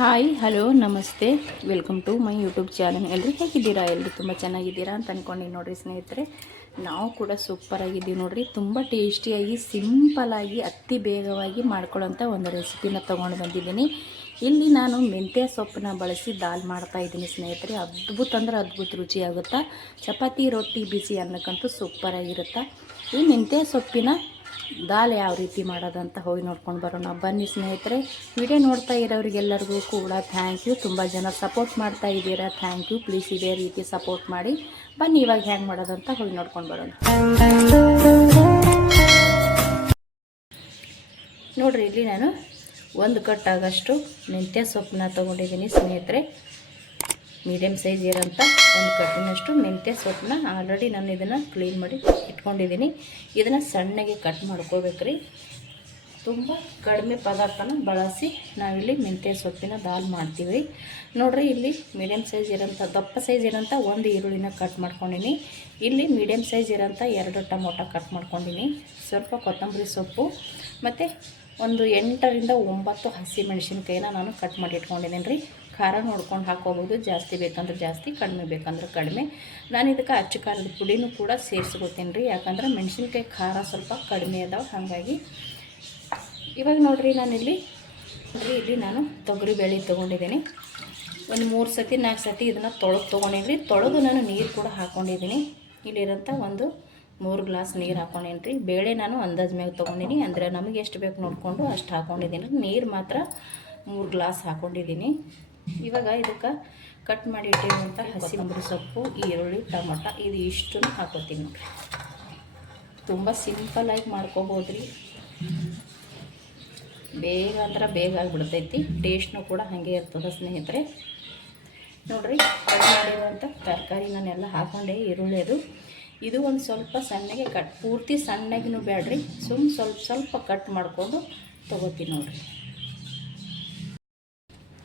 Hi hello namaste welcome to my YouTube channel. ಎಲ್ಲರೂ ಹೇಗಿದ್ದೀರಾ? ಎಲ್ಲರೂ ತುಂಬ ಚೆನ್ನಾಗಿದ್ದೀರಾ ಅಂತ ಅಂದ್ಕೊಂಡು ನೋಡಿರಿ ಸ್ನೇಹಿತರೆ, ನಾವು ಕೂಡ ಸೂಪರಾಗಿದ್ದೀವಿ ನೋಡಿರಿ. ತುಂಬ ಟೇಸ್ಟಿಯಾಗಿ ಸಿಂಪಲಾಗಿ ಅತಿ ಬೇಗವಾಗಿ ಮಾಡ್ಕೊಳ್ಳೋಂಥ ಒಂದು ರೆಸಿಪಿನ ತೊಗೊಂಡು ಬಂದಿದ್ದೀನಿ. ಇಲ್ಲಿ ನಾನು ಮೆಂತ್ಯ ಸೊಪ್ಪನ್ನ ಬಳಸಿ ದಾಲ್ ಮಾಡ್ತಾಯಿದ್ದೀನಿ ಸ್ನೇಹಿತರೆ. ಅದ್ಭುತ ಅಂದ್ರೆ ಅದ್ಭುತ ರುಚಿಯಾಗುತ್ತಾ. ಚಪಾತಿ ರೊಟ್ಟಿ ಬಿಸಿ ಅನ್ನಕ್ಕಂತೂ ಸೂಪರಾಗಿರುತ್ತೆ. ಈ ಮೆಂತ್ಯ ಸೊಪ್ಪಿನ ದಾಲ್ ಯಾವ ರೀತಿ ಮಾಡೋದಂತ ಹೋಗಿ ನೋಡ್ಕೊಂಡು ಬರೋಣ ಬನ್ನಿ ಸ್ನೇಹಿತರೆ. ವಿಡಿಯೋ ನೋಡ್ತಾ ಇರೋರಿಗೆಲ್ಲರಿಗೂ ಕೂಡ ಥ್ಯಾಂಕ್ ಯು. ತುಂಬ ಜನ ಸಪೋರ್ಟ್ ಮಾಡ್ತಾ ಇದ್ದೀರಾ, ಥ್ಯಾಂಕ್ ಯು. ಪ್ಲೀಸ್ ಇದೇ ರೀತಿ ಸಪೋರ್ಟ್ ಮಾಡಿ. ಬನ್ನಿ ಇವಾಗ ಹ್ಯಾಂಗೆ ಮಾಡೋದಂತ ಹೋಗಿ ನೋಡ್ಕೊಂಡು ಬರೋಣ. ನೋಡಿರಿ, ಇಲ್ಲಿ ನಾನು ಒಂದು ಕಟ್ಟಾಗಷ್ಟು ಮೆಂತ್ಯ ಸೊಪ್ಪನ್ನ ತೊಗೊಂಡಿದ್ದೀನಿ ಸ್ನೇಹಿತರೆ. ಮೀಡಿಯಮ್ ಸೈಜ್ ಇರೋಂಥ ಒಂದು ಕಟ್ಟಿನಷ್ಟು ಮೆಂತ್ಯ ಸೊಪ್ಪನ್ನ ಆಲ್ರೆಡಿ ನಾನು ಇದನ್ನು ಕ್ಲೀನ್ ಮಾಡಿ ಇಟ್ಕೊಂಡಿದ್ದೀನಿ. ಇದನ್ನು ಸಣ್ಣಗೆ ಕಟ್ ಮಾಡ್ಕೋಬೇಕ್ರಿ. ತುಂಬ ಕಡಿಮೆ ಪದಾರ್ಥನ ಬಳಸಿ ನಾವಿಲ್ಲಿ ಮೆಂತ್ಯ ಸೊಪ್ಪಿನ ದಾಲ್ ಮಾಡ್ತೀವಿ. ನೋಡಿರಿ, ಇಲ್ಲಿ ಮೀಡಿಯಮ್ ಸೈಜ್ ಇರೋಂಥ ದಪ್ಪ ಸೈಜ್ ಇರೋಂಥ ಒಂದು ಈರುಳ್ಳಿನ ಕಟ್ ಮಾಡ್ಕೊಂಡಿನಿ. ಇಲ್ಲಿ ಮೀಡಿಯಮ್ ಸೈಜ್ ಇರೋಂಥ 2 ಟೊಮೊಟೊ ಕಟ್ ಮಾಡ್ಕೊಂಡಿನಿ. ಸ್ವಲ್ಪ ಕೊತ್ತಂಬರಿ ಸೊಪ್ಪು ಮತ್ತು ಒಂದು 8 ರಿಂದ 9 ಹಸಿಮೆಣಸಿನ್ಕಾಯಿನ ನಾನು ಕಟ್ ಮಾಡಿ ಇಟ್ಕೊಂಡಿದ್ದೀನಿ ರೀ. ಖಾರ ನೋಡ್ಕೊಂಡು ಹಾಕೋಬೋದು, ಜಾಸ್ತಿ ಬೇಕಂದ್ರೆ ಜಾಸ್ತಿ, ಕಡಿಮೆ ಬೇಕಂದ್ರೆ ಕಡಿಮೆ. ನಾನು ಇದಕ್ಕೆ ಅಚ್ಚ ಖಾರದ ಪುಡಿನೂ ಕೂಡ ಸೇರಿಸ್ಕೋತೀನಿ ರೀ, ಯಾಕಂದ್ರೆ ಮೆಣಸಿನ್ಕಾಯಿ ಖಾರ ಸ್ವಲ್ಪ ಕಡಿಮೆ ಅದಾವೆ. ಹಾಗಾಗಿ ಇವಾಗ ನೋಡಿರಿ, ಇಲ್ಲಿ ನಾನು ತೊಗರಿಬೇಳೆ ತೊಗೊಂಡಿದ್ದೀನಿ. ಒಂದು 3 ಸತಿ 4 ಸತಿ ಇದನ್ನು ತೊಗೊಂಡಿನಿ. ತೊಳೆದು ನಾನು ನೀರು ಕೂಡ ಹಾಕ್ಕೊಂಡಿದ್ದೀನಿ. ಇಲ್ಲಿರೋಂಥ ಒಂದು 3 ಗ್ಲಾಸ್ ನೀರು ಹಾಕ್ಕೊಂಡೇನಿ ರೀ. ಬೇಳೆ ನಾನು ಅಂದಾಜು ಮ್ಯಾಗ ತೊಗೊಂಡಿನಿ, ಅಂದರೆ ನಮಗೆ ಎಷ್ಟು ಬೇಕು ನೋಡಿಕೊಂಡು ಅಷ್ಟು ಹಾಕ್ಕೊಂಡಿದ್ದೀನಿ. ನೀರು ಮಾತ್ರ 3 ಗ್ಲಾಸ್ ಹಾಕ್ಕೊಂಡಿದ್ದೀನಿ. ಇವಾಗ ಇದಕ್ಕೆ ಕಟ್ ಮಾಡಿ ಇಟ್ಟಿರುವಂಥ ಹಸಿಮೆಣಸಿನ ಸೊಪ್ಪು, ಈರುಳ್ಳಿ, ಟೊಮೊಟೊ ಇದು ಇಷ್ಟನ್ನು ಹಾಕೋತೀನಿ ನೋಡಿರಿ. ತುಂಬ ಸಿಂಪಲ್ಲಾಗಿ ಮಾಡ್ಕೋಬೋದು ರೀ. ಬೇಗ ಅಂದ್ರೆ ಬೇಗ ಆಗಿಬಿಡ್ತೈತಿ, ಟೇಸ್ಟ್ನೂ ಕೂಡ ಹಾಗೆ ಇರ್ತದೆ ಸ್ನೇಹಿತರೆ. ನೋಡಿರಿ, ಕಟ್ ಮಾಡಿರುವಂಥ ತರಕಾರಿ ನಾನೆಲ್ಲ ಹಾಕ್ಕೊಂಡೆ. ಈರುಳ್ಳಿ ಇದು ಒಂದು ಸ್ವಲ್ಪ ಸಣ್ಣಗೆ ಪೂರ್ತಿ ಸಣ್ಣಗೂ ಬೇಡ್ರಿ, ಸ್ವಲ್ಪ ಕಟ್ ಮಾಡಿಕೊಂಡು ತೊಗೋತೀನಿ ನೋಡಿರಿ.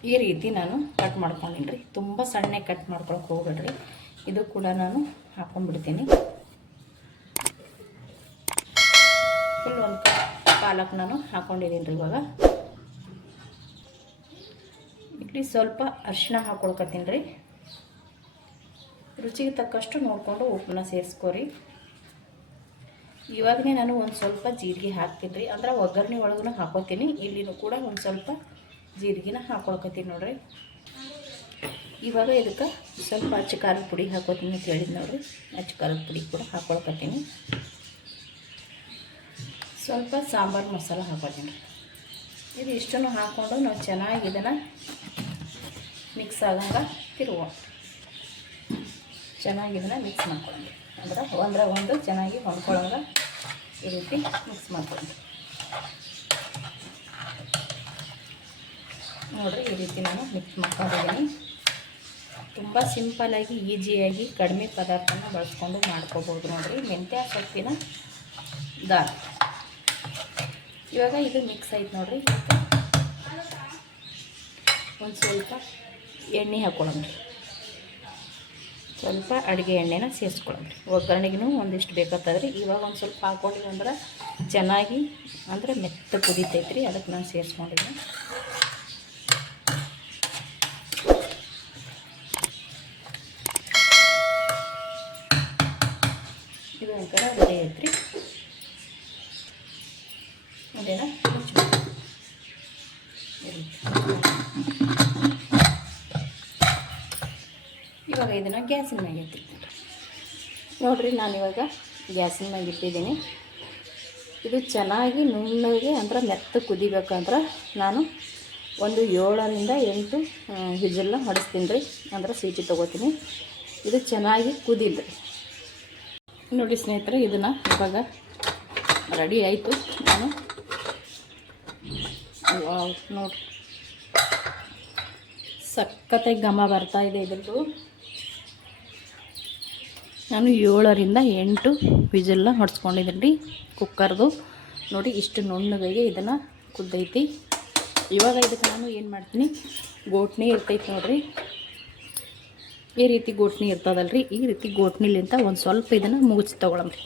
ಈ ರೀತಿ ನಾನು ಕಟ್ ಮಾಡ್ಕೊಂಡಿನಿ ರೀ. ತುಂಬ ಸಣ್ಣ ಕಟ್ ಮಾಡ್ಕೊಳಕ್ಕೆ ಹೋಗ್ಬೇಡ್ರಿ. ಇದು ಕೂಡ ನಾನು ಹಾಕ್ಕೊಂಡ್ಬಿಡ್ತೀನಿ. ಫುಲ್ ಒಂದು ಪಾಲಕ್ ನಾನು ಹಾಕ್ಕೊಂಡಿದ್ದೀನಿ ರೀ. ಇವಾಗ ಇಲ್ಲಿ ಸ್ವಲ್ಪ ಅರಿಶಿನ ಹಾಕ್ಕೊಳ್ಕತ್ತೀನಿ ರೀ. ರುಚಿಗೆ ತಕ್ಕಷ್ಟು ನೋಡಿಕೊಂಡು ಉಪ್ಪನ್ನ ಸೇರಿಸ್ಕೊರಿ. ಇವಾಗಲೇ ನಾನು ಒಂದು ಸ್ವಲ್ಪ ಜೀರಿಗೆ ಹಾಕ್ತೀನಿ ರೀ, ಅಂದ್ರೆ ಒಗ್ಗರಣೆ ಒಳಗೂ ಹಾಕೋತೀನಿ. ಇಲ್ಲಿನೂ ಕೂಡ ಒಂದು ಸ್ವಲ್ಪ ಜೀರಿಗೆನ ಹಾಕ್ಕೊಳ್ಕತ್ತೀನಿ ನೋಡಿರಿ. ಇವಾಗ ಇದಕ್ಕೆ ಸ್ವಲ್ಪ ಅಚ್ಚ ಖಾರದ ಪುಡಿ ಹಾಕೋತೀನಿ ಅಂತ ಹೇಳಿದ್ದು ನೋಡಿರಿ. ಅಚ್ಚ ಖಾರದ ಪುಡಿ ಕೂಡ ಹಾಕ್ಕೊಳ್ಕತ್ತೀನಿ. ಸ್ವಲ್ಪ ಸಾಂಬಾರು ಮಸಾಲ ಹಾಕೋತೀನಿ. ಇದು ಇಷ್ಟನ್ನು ಹಾಕ್ಕೊಂಡು ನಾವು ಚೆನ್ನಾಗಿ ಇದನ್ನು ಮಿಕ್ಸ್ ಆಗಂಗೆ ಚೆನ್ನಾಗಿ ಇದನ್ನು ಮಿಕ್ಸ್ ಮಾಡ್ಕೊಳ್ಳೋಣ. ಅಂದ್ರೆ ಒಂದು ಚೆನ್ನಾಗಿ ಹೊಂದ್ಕೊಳ್ಳೋಂಗೆ ಈ ರೀತಿ ಮಿಕ್ಸ್ ಮಾಡ್ಕೊಳ್ಳೋಣ. ನೋಡಿರಿ, ಈ ರೀತಿ ನಾನು ಮಿಕ್ಸ್ ಮಾಡ್ಕೊಂಡಿದ್ದೀನಿ. ತುಂಬ ಸಿಂಪಲ್ಲಾಗಿ ಈಸಿಯಾಗಿ ಕಡಿಮೆ ಪದಾರ್ಥನ ಬಳಸ್ಕೊಂಡು ಮಾಡ್ಕೋಬೋದು ನೋಡಿರಿ ಮೆಂತ್ಯ ಸೊಪ್ಪಿನ ದಾಲ್. ಇವಾಗ ಇದು ಮಿಕ್ಸ್ ಆಯ್ತು ನೋಡಿರಿ. ಒಂದು ಸ್ವಲ್ಪ ಎಣ್ಣೆ ಹಾಕ್ಕೊಳ್ಳೋಣ. ಸ್ವಲ್ಪ ಅಡುಗೆ ಎಣ್ಣೆನ ಸೇರಿಸ್ಕೊಳ್ಳೋಣ. ಒಗ್ಗರಣೆಗೂ ಒಂದಿಷ್ಟು ಬೇಕಾಗ್ತದ್ರಿ. ಇವಾಗ ಒಂದು ಸ್ವಲ್ಪ ಹಾಕ್ಕೊಂಡಿವಿ ಅಂದ್ರೆ ಚೆನ್ನಾಗಿ ಅಂದರೆ ಮೆತ್ತ ಕುದಿತೈತ್ರಿ, ಅದಕ್ಕೆ ನಾನು ಸೇರಿಸ್ಕೊಂಡಿದ್ದೀನಿ. ಇದು ಒಂಥರ ರೆಡಿ ಐತ್ರಿ. ಅದೇನ ಇವಾಗ ಇದನ್ನು ಗ್ಯಾಸಿನ ಮ್ಯಾಗೆ ಇಟ್ಟಿದ್ದೀನಿ ನೋಡಿರಿ. ನಾನಿವಾಗ ಗ್ಯಾಸಿನ ಮ್ಯಾಗೆ ಇಟ್ಟಿದ್ದೀನಿ. ಇದು ಚೆನ್ನಾಗಿ ನುಣ್ಣಗೆ ಅಂದ್ರೆ ಮೆತ್ತ ಕುದಿಬೇಕಂದ್ರೆ ನಾನು ಒಂದು 7 ರಿಂದ 8 ವಿಜಿಲ್ನ ಹೊಡಿಸ್ತೀನಿ ರೀ, ಅಂದ್ರೆ ಸೀಟಿ ತೊಗೋತೀನಿ. ಇದು ಚೆನ್ನಾಗಿ ಕುದಿಲ್ಲ ನೋಡಿ ಸ್ನೇಹಿತರೆ. ಇದನ್ನು ಇವಾಗ ರೆಡಿ ಆಯಿತು. ನಾನು ನೋಡಿ ಸಖತ್ತಾಗಿ ಘಮ ಬರ್ತಾಯಿದೆ ಇದ್ರದ್ದು. ನಾನು 7 ರಿಂದ 8 ವಿಜಿಲ್ನ ಹೊಡ್ಸ್ಕೊಂಡಿದ್ದೀನಿ ರೀ ಕುಕ್ಕರ್ದು. ನೋಡಿ, ಇಷ್ಟು ನುಣ್ಣಗೆ ಇದನ್ನು ಕುದ್ದೈತಿ. ಇವಾಗ ಇದಕ್ಕೆ ನಾನು ಏನು ಮಾಡ್ತೀನಿ, ಗೋಟ್ನಿ ಇರ್ತೈತಿ ನೋಡಿರಿ. ಈ ರೀತಿ ಗೋಟ್ನಿ ಇರ್ತದಲ್ರಿ, ಈ ರೀತಿ ಗೋಟ್ನಿಲಿಂತ ಒಂದು ಸ್ವಲ್ಪ ಇದನ್ನು ಮುಗಿಸಿ ತೊಗೊಳಮ್ರಿ.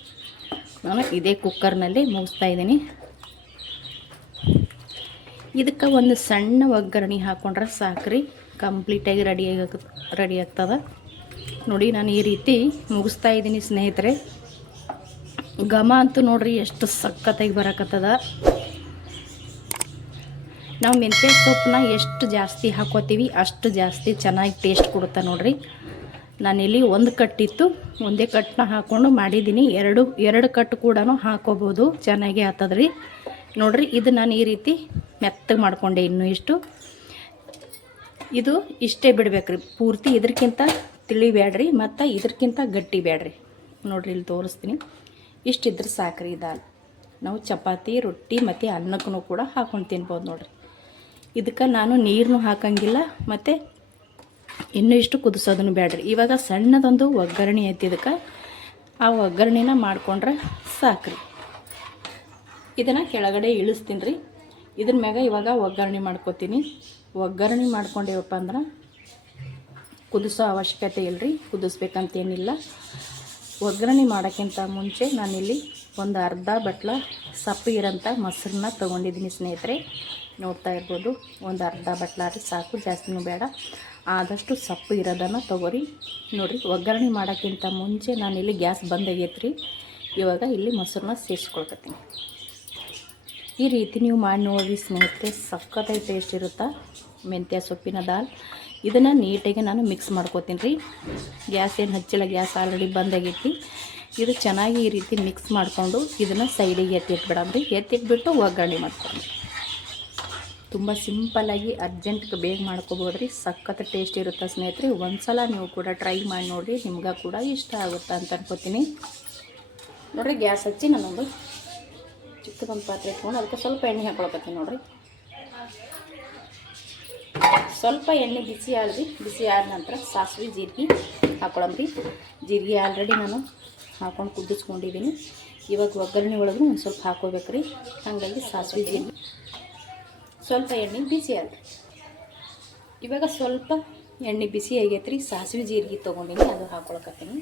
ನಾನು ಇದೇ ಕುಕ್ಕರ್ನಲ್ಲಿ ಮುಗಿಸ್ತಾ ಇದ್ದೀನಿ. ಇದಕ್ಕೆ ಒಂದು ಸಣ್ಣ ಒಗ್ಗರಣೆ ಹಾಕ್ಕೊಂಡ್ರೆ ಸಾಕ್ರಿ, ಕಂಪ್ಲೀಟಾಗಿ ರೆಡಿ ಆಗ್ತದೆ. ನೋಡಿ ನಾನು ಈ ರೀತಿ ಮುಗಿಸ್ತಾ ಇದ್ದೀನಿ ಸ್ನೇಹಿತರೆ. ಘಮ ಅಂತೂ ನೋಡ್ರಿ ಎಷ್ಟು ಸಖತ್ತಾಗಿ ಬರಕತ್ತದ. ನಾವು ಮೆಂತ್ಯ ಸೊಪ್ಪನ್ನ ಎಷ್ಟು ಜಾಸ್ತಿ ಹಾಕೋತೀವಿ ಅಷ್ಟು ಜಾಸ್ತಿ ಚೆನ್ನಾಗಿ ಟೇಸ್ಟ್ ಕೊಡುತ್ತೆ ನೋಡ್ರಿ. ನಾನಿಲ್ಲಿ ಒಂದು ಕಟ್ಟಿತ್ತು, ಒಂದೇ ಕಟ್ಟನ್ನ ಹಾಕ್ಕೊಂಡು ಮಾಡಿದ್ದೀನಿ. ಎರಡು ಕಟ್ಟು ಕೂಡ ಹಾಕೋಬೋದು, ಚೆನ್ನಾಗಿ ಆಗ್ತದ್ರಿ. ನೋಡ್ರಿ ಇದು ನಾನು ಈ ರೀತಿ ಮೆತ್ತಗೆ ಮಾಡಿಕೊಂಡೆ. ಇನ್ನೂ ಇದು ಇಷ್ಟೇ ಬಿಡ್ಬೇಕ್ರಿ, ಪೂರ್ತಿ ಇದಕ್ಕಿಂತ ತಿಳಿಬೇಡ್ರಿ ಮತ್ತು ಇದಕ್ಕಿಂತ ಗಟ್ಟಿ ಬೇಡ್ರಿ. ನೋಡ್ರಿ ಇಲ್ಲಿ ತೋರಿಸ್ತೀನಿ, ಇಷ್ಟಿದ್ರೆ ಸಾಕ್ರಿ ದಾಲ್. ನಾವು ಚಪಾತಿ, ರೊಟ್ಟಿ ಮತ್ತು ಅನ್ನಕ್ಕೂ ಕೂಡ ಹಾಕೊಂಡು ತಿನ್ಬೋದು ನೋಡ್ರಿ. ಇದಕ್ಕೆ ನಾನು ನೀರನ್ನು ಹಾಕಂಗಿಲ್ಲ ಮತ್ತು ಇನ್ನೂ ಇಷ್ಟು ಕುದಿಸೋದನ್ನು ಬೇಡ್ರಿ. ಇವಾಗ ಸಣ್ಣದೊಂದು ಒಗ್ಗರಣೆ ಐತಿ, ಇದಕ್ಕೆ ಆ ಒಗ್ಗರಣೆನ ಮಾಡಿಕೊಂಡ್ರೆ ಸಾಕ್ರಿ. ಇದನ್ನು ಕೆಳಗಡೆ ಇಳಿಸ್ತೀನಿ ರೀ. ಇದ್ರ ಮ್ಯಾಗ ಇವಾಗ ಒಗ್ಗರಣೆ ಮಾಡ್ಕೋತೀನಿ. ಒಗ್ಗರಣೆ ಮಾಡ್ಕೊಂಡೇವಪ್ಪ ಅಂದ್ರೆ ಕುದಿಸೋ ಅವಶ್ಯಕತೆ ಇಲ್ಲರಿ, ಕುದಿಸ್ಬೇಕಂತೇನಿಲ್ಲ. ಒಗ್ಗರಣೆ ಮಾಡೋಕ್ಕಿಂತ ಮುಂಚೆ ನಾನಿಲ್ಲಿ ಒಂದು ಅರ್ಧ ಬಟ್ಲ ಸಪ್ಪು ಇರೋಂಥ ಮೊಸರನ್ನ ತೊಗೊಂಡಿದ್ದೀನಿ ಸ್ನೇಹಿತರೆ. ನೋಡ್ತಾ ಇರ್ಬೋದು, ಒಂದು ಅರ್ಧ ಬಟ್ಲ ರೀ ಸಾಕು, ಜಾಸ್ತಿನೂ ಬೇಡ. ಆದಷ್ಟು ಸಪ್ಪು ಇರೋದನ್ನು ತೊಗೊರಿ. ನೋಡಿರಿ, ಒಗ್ಗರಣೆ ಮಾಡೋಕ್ಕಿಂತ ಮುಂಚೆ ನಾನಿಲ್ಲಿ ಗ್ಯಾಸ್ ಬಂದಾಗೈತೆ ರೀ. ಇವಾಗ ಇಲ್ಲಿ ಮೊಸರನ್ನ ಸೇರಿಸ್ಕೊಳ್ತೀನಿ. ಈ ರೀತಿ ನೀವು ಮಾಡಿ ನೋಡಿ ಸ್ನೇಹಿತರೆ, ಸಖತ್ತಾಗಿ ಟೇಸ್ಟ್ ಇರುತ್ತೆ ಮೆಂತ್ಯ ಸೊಪ್ಪಿನ ದಾಲ್. ಇದನ್ನು ನೀಟಾಗಿ ನಾನು ಮಿಕ್ಸ್ ಮಾಡ್ಕೋತೀನಿ ರೀ. ಗ್ಯಾಸ್ ಏನು ಹಚ್ಚಿಲ್ಲ, ಗ್ಯಾಸ್ ಆಲ್ರೆಡಿ ಬಂದಾಗೈತಿ. ಇದು ಚೆನ್ನಾಗಿ ಈ ರೀತಿ ಮಿಕ್ಸ್ ಮಾಡಿಕೊಂಡು ಇದನ್ನು ಸೈಡಿಗೆ ಎತ್ತಿಟ್ಬಿಡಮ್ರಿ. ಎತ್ತಿಟ್ಬಿಟ್ಟು ಒಗ್ಗರಣೆ ಮಾಡ್ಕೊಂಡು ತುಂಬ ಸಿಂಪಲ್ಲಾಗಿ ಅರ್ಜೆಂಟ್ಗೆ ಬೇಗ ಮಾಡ್ಕೋಬೋದ್ರಿ. ಸಖತ್ ಟೇಸ್ಟ್ ಇರುತ್ತೆ ಸ್ನೇಹಿತರೆ. ಒಂದು ಸಲ ನೀವು ಕೂಡ ಟ್ರೈ ಮಾಡಿ ನೋಡಿರಿ, ನಿಮ್ಗೆ ಕೂಡ ಇಷ್ಟ ಆಗುತ್ತೆ ಅಂತ ಅನ್ಕೋತೀನಿ. ನೋಡಿರಿ, ಗ್ಯಾಸ್ ಹಚ್ಚಿ ನಾನೊಂದು ಚಿಕ್ಕದೊಂದು ಪಾತ್ರೆ ಇಟ್ಕೊಂಡು ಅದಕ್ಕೆ ಸ್ವಲ್ಪ ಎಣ್ಣೆ ಹಾಕೊಳಕತ್ತೀನಿ ನೋಡಿರಿ. ಸ್ವಲ್ಪ ಎಣ್ಣೆ ಬಿಸಿ ಆಡ್ರಿ. ಬಿಸಿ ಆದ ನಂತರ ಸಾಸಿವೆ ಜೀರಿಗೆ ಹಾಕೊಳಮ್ರಿ. ಜೀರಿಗೆ ಆಲ್ರೆಡಿ ನಾನು ಹಾಕೊಂಡು ಕುದಿಸ್ಕೊಂಡಿದ್ದೀನಿ. ಇವಾಗ ಒಗ್ಗರಣೆ ಒಳಗೂ ಒಂದು ಸ್ವಲ್ಪ ಹಾಕೋಬೇಕ್ರಿ. ಹಾಗಾಗಿ ಸಾಸಿವೆ ಜೀರಿಗೆ, ಸ್ವಲ್ಪ ಎಣ್ಣೆ ಬಿಸಿ ಆದ್ರಿ. ಇವಾಗ ಸ್ವಲ್ಪ ಎಣ್ಣೆ ಬಿಸಿ ಆಗೈತ್ರಿ. ಸಾಸಿವೆ ಜೀರಿಗೆ ತೊಗೊಂಡಿನಿ, ಅದು ಹಾಕೊಳಕತ್ತೀನಿ.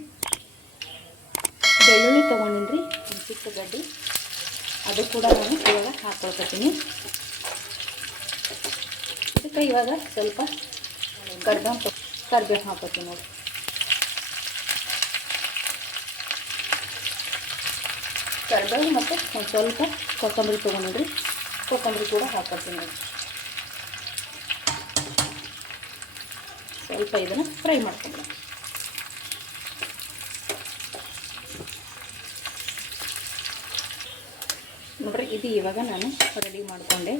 ಬೆಳ್ಳುಳ್ಳಿ ತೊಗೊಂಡಿನಿ ರೀ, ಚಿಕ್ಕ ಗಡ್ಡಿ, ಅದು ಕೂಡ ನಾನು ಇವಾಗ ಹಾಕೊಳ್ತೀನಿ. ಇದಕ್ಕೆ ಇವಾಗ ಸ್ವಲ್ಪ ಕರ್ಬೇವು ಹಾಕೋತೀನಿ ನೋಡಿ. ಕರ್ಬೇವು ಮತ್ತು ಒಂದು ಸ್ವಲ್ಪ ಕೊತ್ತಂಬರಿ ತೊಗೊಂಡ್ರಿ, ಕೊತ್ತಂಬರಿ ಕೂಡ ಹಾಕೋತೀನಿ ನೋಡಿ. ಸ್ವಲ್ಪ ಇದನ್ನು ಫ್ರೈ ಮಾಡ್ಕೊಂಡು ನೋಡ್ರಿ. ಇದು ಇವಾಗ ನಾನು ರೆಡಿ ಮಾಡಿಕೊಂಡೆ.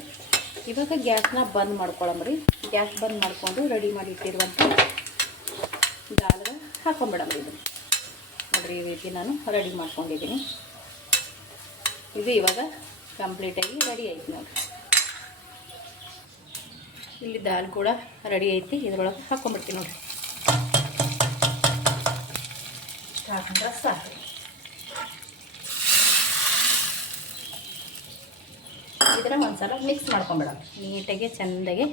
ಇವಾಗ ಗ್ಯಾಸ್ನ ಬಂದ್ ಮಾಡ್ಕೊಳಮ್ರಿ. ಗ್ಯಾಸ್ ಬಂದ್ ಮಾಡಿಕೊಂಡು ರೆಡಿ ಮಾಡಿ ಇಟ್ಟಿರುವಂಥ ದಾಲ್ಗೆ ಹಾಕೊಂಡ್ಬಿಡಮ್ರಿ. ಇದು ನೋಡ್ರಿ, ಈ ರೀತಿ ನಾನು ರೆಡಿ ಮಾಡ್ಕೊಂಡಿದ್ದೀನಿ. ಇದು ಇವಾಗ ಕಂಪ್ಲೀಟಾಗಿ ರೆಡಿ ಐತಿ ನೋಡ್ರಿ. ಇಲ್ಲಿ ದಾಲ್ ಕೂಡ ರೆಡಿ ಐತಿ. ಇದ್ರೊಳಗೆ ಹಾಕೊಂಡ್ಬಿಡ್ತೀನಿ ನೋಡ್ರಿ. ಹಾಕೊಂಡ್ರೆ ಸಾಕು. ಇದನ್ನು ಒಂದ್ಸಲ ಮಿಕ್ಸ್ ಮಾಡ್ಕೊಂಬಿಡೋಣ ನೀಟಾಗಿ, ಚೆಂದಾಗಿ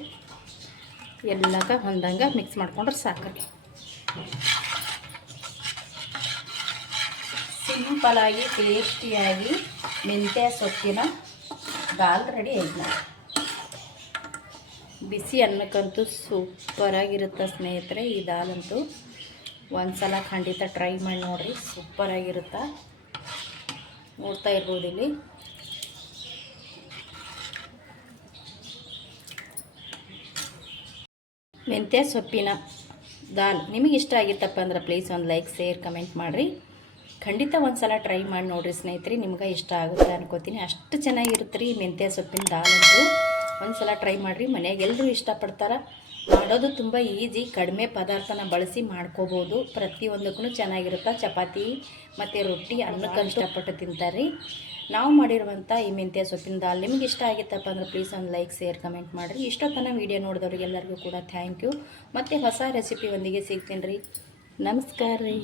ಎಲ್ಲಕ್ಕ ಹೊಂದಂಗೆ ಮಿಕ್ಸ್ ಮಾಡ್ಕೊಂಡ್ರೆ ಸಾಕ್ರಿ. ಸಿಂಪಲಾಗಿ ಟೇಸ್ಟಿಯಾಗಿ ಮೆಂತ್ಯ ಸೊಪ್ಪಿನ ದಾಲ್ ರೆಡಿ ಆಯ್ತು. ನಾವು ಬಿಸಿ ಅನ್ನಕ್ಕಂತೂ ಸೂಪರಾಗಿರುತ್ತೆ ಸ್ನೇಹಿತರೆ. ಈ ದಾಲಂತೂ ಒಂದ್ಸಲ ಖಂಡಿತ ಟ್ರೈ ಮಾಡಿ ನೋಡಿರಿ, ಸೂಪರಾಗಿರುತ್ತೆ. ನೋಡ್ತಾ ಇರ್ಬೋದು ಇಲ್ಲಿ ಮೆಂತ್ಯ ಸೊಪ್ಪಿನ ದಾಲ್. ನಿಮಗೆ ಇಷ್ಟ ಆಗಿತ್ತಪ್ಪ ಅಂದ್ರೆ ಪ್ಲೀಸ್ ಒಂದು ಲೈಕ್, ಶೇರ್, ಕಮೆಂಟ್ ಮಾಡಿರಿ. ಖಂಡಿತ ಒಂದು ಸಲ ಟ್ರೈ ಮಾಡಿ ನೋಡಿರಿ ಸ್ನೇಹಿತರೆ, ನಿಮ್ಗೆ ಇಷ್ಟ ಆಗುತ್ತೆ ಅನ್ಕೋತೀನಿ. ಅಷ್ಟು ಚೆನ್ನಾಗಿರುತ್ತೆ ರೀ ಮೆಂತ್ಯ ಸೊಪ್ಪಿನ ದಾಲ್ ಅಂತೂ. ಒಂದು ಸಲ ಟ್ರೈ ಮಾಡಿರಿ. ಮನೆಯಾಗ ಎಲ್ಲರೂ ಇಷ್ಟಪಡ್ತಾರೆ. ಮಾಡೋದು ತುಂಬ ಈಸಿ, ಕಡಿಮೆ ಪದಾರ್ಥನ ಬಳಸಿ ಮಾಡ್ಕೋಬೋದು. ಪ್ರತಿಯೊಂದಕ್ಕೂ ಚೆನ್ನಾಗಿರುತ್ತೆ. ಚಪಾತಿ ಮತ್ತು ರೊಟ್ಟಿ, ಅನ್ನಕ್ಕೆ ಇಷ್ಟಪಟ್ಟು ತಿಂತಾರೆ. ನಾವು ಮಾಡಿರುವಂಥ ಈ ಮೆಂತ್ಯ ಸೊಪ್ಪಿನ ದಾಲ್ ನಿಮ್ಗೆ ಇಷ್ಟ ಆಗಿತ್ತಪ್ಪ ಅಂದ್ರೆ ಪ್ಲೀಸ್ ಒಂದು ಲೈಕ್, ಶೇರ್, ಕಮೆಂಟ್ ಮಾಡಿರಿ. ಇಷ್ಟೊತ್ತನ ವೀಡಿಯೋ ನೋಡಿದವ್ರಿಗೆಲ್ಲರಿಗೂ ಕೂಡ ಥ್ಯಾಂಕ್ ಯು. ಮತ್ತು ಹೊಸ ರೆಸಿಪಿ ಒಂದಿಗೆ ಸಿಗ್ತೀನಿ ರೀ. ನಮಸ್ಕಾರ ರೀ.